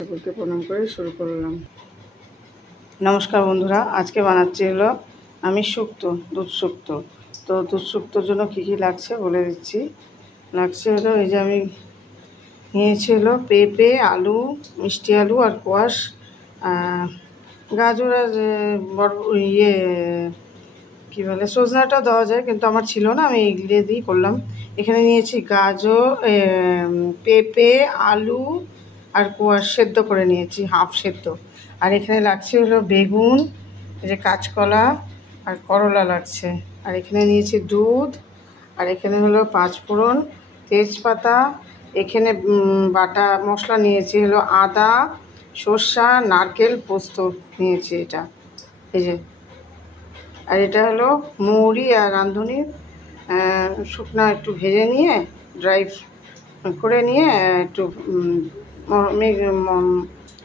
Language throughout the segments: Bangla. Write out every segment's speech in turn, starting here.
ঠাকুরকে প্রণাম করে শুরু করলাম। নমস্কার বন্ধুরা, আজকে বানাচ্ছি হলো আমি শুক্তো, দুধ শুক্তো। তো দুধ শুক্তোর জন্য কী কী লাগছে বলে দিচ্ছি। লাগছে হলো এই যে আমি নিয়েছি হলো পেঁপে, আলু, মিষ্টি আলু আর কোয়াশ, গাজর আর বড় কী বলে সজনাটাও দেওয়া যায়, কিন্তু আমার ছিল না, আমি এগুলো দিয়েই করলাম। এখানে নিয়েছি গাজর, পেঁপে, আলু আর কোয়াশ সেদ্ধ করে নিয়েছি, হাফ সেদ্ধ। আর এখানে লাগছে হলো বেগুন, এই যে কাঁচকলা আর করলা লাগছে। আর এখানে নিয়েছি দুধ, আর এখানে হলো পাঁচফোড়ন, তেজপাতা। এখানে বাটা মশলা নিয়েছি হলো আদা, সর্ষা, নারকেল, পোস্ত নিয়েছি এটা, এই যে। আর এটা হলো মৌরি আর রাঁধুনি শুকনো একটু ভেজে নিয়ে ড্রাই করে নিয়ে একটু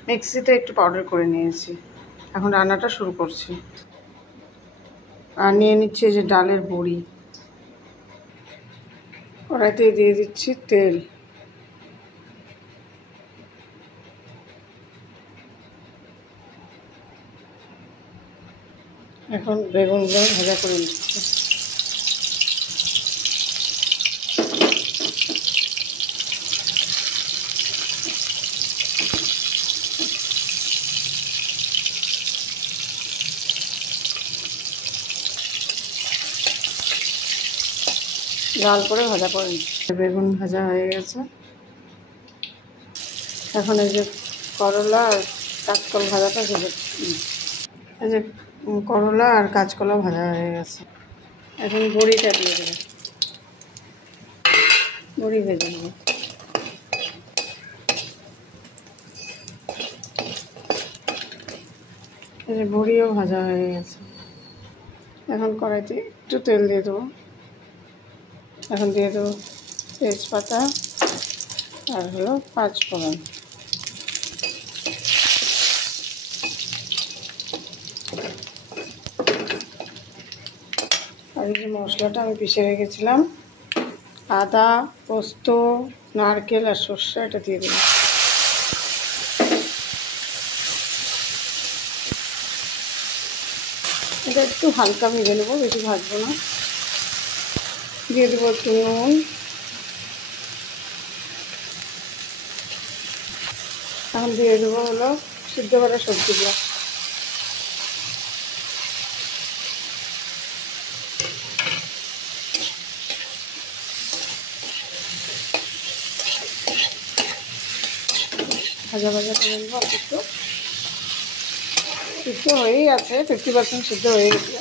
মিক্সিতে একটু পাউডার করে নিয়েছি। এখন রান্নাটা শুরু করছি। আর নিয়ে নিচ্ছি এই যে ডালের বড়ি। কড়াইতে দিয়ে দিচ্ছি তেল। এখন বেগুনগুলো ভাজা করে নিচ্ছি। লাল করে ভাজা করে নিচ্ছি। বেগুন ভাজা হয়ে গেছে। এখন এই যে করলা আর কাঁচকলা ভাজাটা ভেজে, এই যে করলা আর কাঁচকলা ভাজা হয়ে গেছে। এখন বড়িটা দিয়ে দেবো, বড়ি ভেজে নেব। এই যে বড়িও ভাজা হয়ে গেছে। এখন কড়াইতে একটু তেল দিয়ে দেবো। এখন দিয়ে দেবো তেজপাতা আর হলো পাঁচফোড়ন। আর এই যে মশলাটা আমি পিষে রেখেছিলাম, আদা, পোস্ত, নারকেল আর সর্ষে, এটা দিয়ে দেবো। এটা একটু হালকা ভেজে নেবো, বেশি ভাজবো না। দিয়ে দেবো একটু নুন। এখন দিয়ে দেবো হলো সিদ্ধ করা সবজিগুলো। ভাজা ভাজা করে নেবো। একটু সিদ্ধ হয়েই আছে, 50% সিদ্ধ হয়ে গেছে।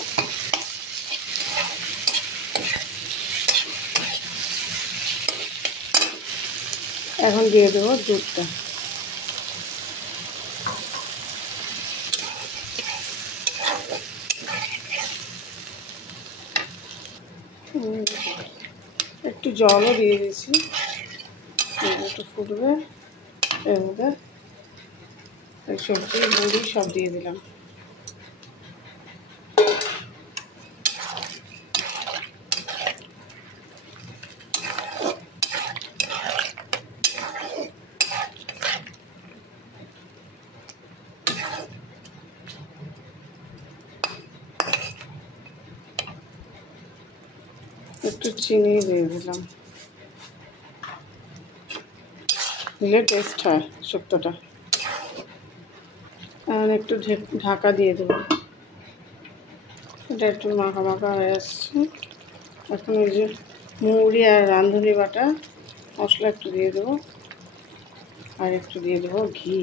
এখন দিয়ে দেবো দুধটা। একটু জলও দিয়ে দিয়েছি, একটু ফুটবে। এর মধ্যে সবজি বড়ি সব দিয়ে দিলাম। একটু চিনি দিয়ে দিলাম, দিলে টেস্ট হয় শুক্তোটা। আর একটু ঢাকা দিয়ে দেবো। এটা একটু মাখা মাখা হয়ে আসছে। এখন ওই যে মৌরি আর রাঁধুনি বাটা মশলা একটু দিয়ে দেবো, আর একটু দিয়ে দেবো ঘি।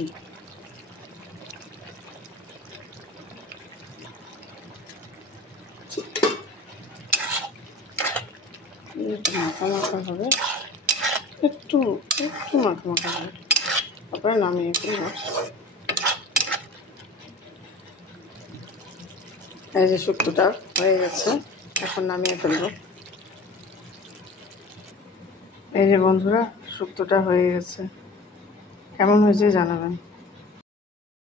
মাখা মাখা হবে, একটু একটু মাখা মাখা হবে, তারপরে নামিয়ে ফেলবো। এই যে শুক্তোটা হয়ে গেছে, এখন নামিয়ে ফেলবো। এই যে বন্ধুরা, শুক্তোটা হয়ে গেছে। কেমন হয়েছে জানাবেন।